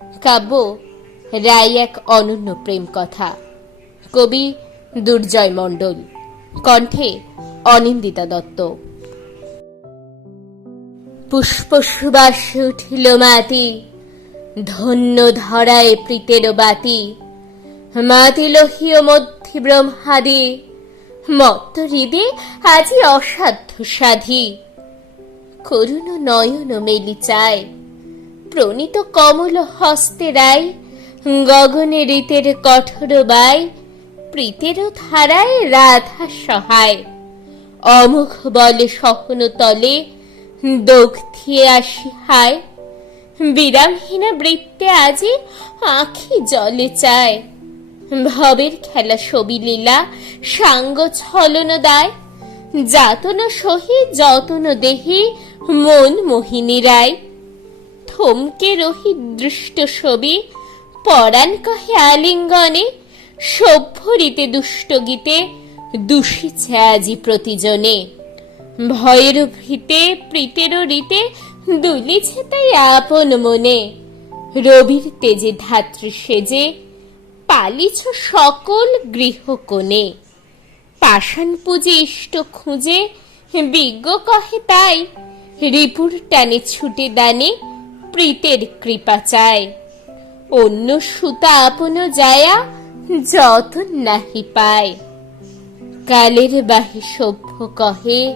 কাব্য রায় এক অনন্য প্রেম কথা। কবি দুর্জয় মণ্ডল। কণ্ঠে অনিন্দিতা দত্ত। পুষ্প সুবাস উঠিল মাতি ধন্য ধরায় প্রীতের বাতি। মাতি লোহিও মধ্যে ব্রহ্মাদি, মত্ত হৃদে আজি অসাধ্য সাধি। করুণ নয়ন মেলি চায় প্রণীত কমল হস্তে রায়, গগনে রীতের কঠোর বাই প্রীতের ধারায় রাধা সহায়। অমুখ বলে সহন তলে দগ্ধিয়ে আসি হায়। বিরামহীনা বৃত্তে আজি আখি জলে চায়। ভবের খেলা ছবি লীলা, সাঙ্গ ছলন দায়। যাতন সহি, যতন দেহি, মন মোহিনী রায়। থমকে রহি দৃষ্ট ছবি। পরাণ কহে আলিঙ্গনে সভ্য রীতে দুষ্ট গীতে দূষিছে আজি প্রতিজনে। ভয়ের ভীতে, প্রীতের রীতে দুলিছে তাই আপন মনে। রবির তেজে ধাত্রী সেজে পালিছ সকল গৃহকোণে পাষাণ পুজে ইষ্ট খুঁজে, বিজ্ঞ কহে তাই, রিপুর টানে ছুটে দানে প্রীতের কৃপা চায় অন্য সুতা আপন যায়া যত নাহি পায়। কালের বাহি সভ্য কহে,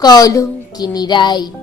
কলঙ্কিনী রায়।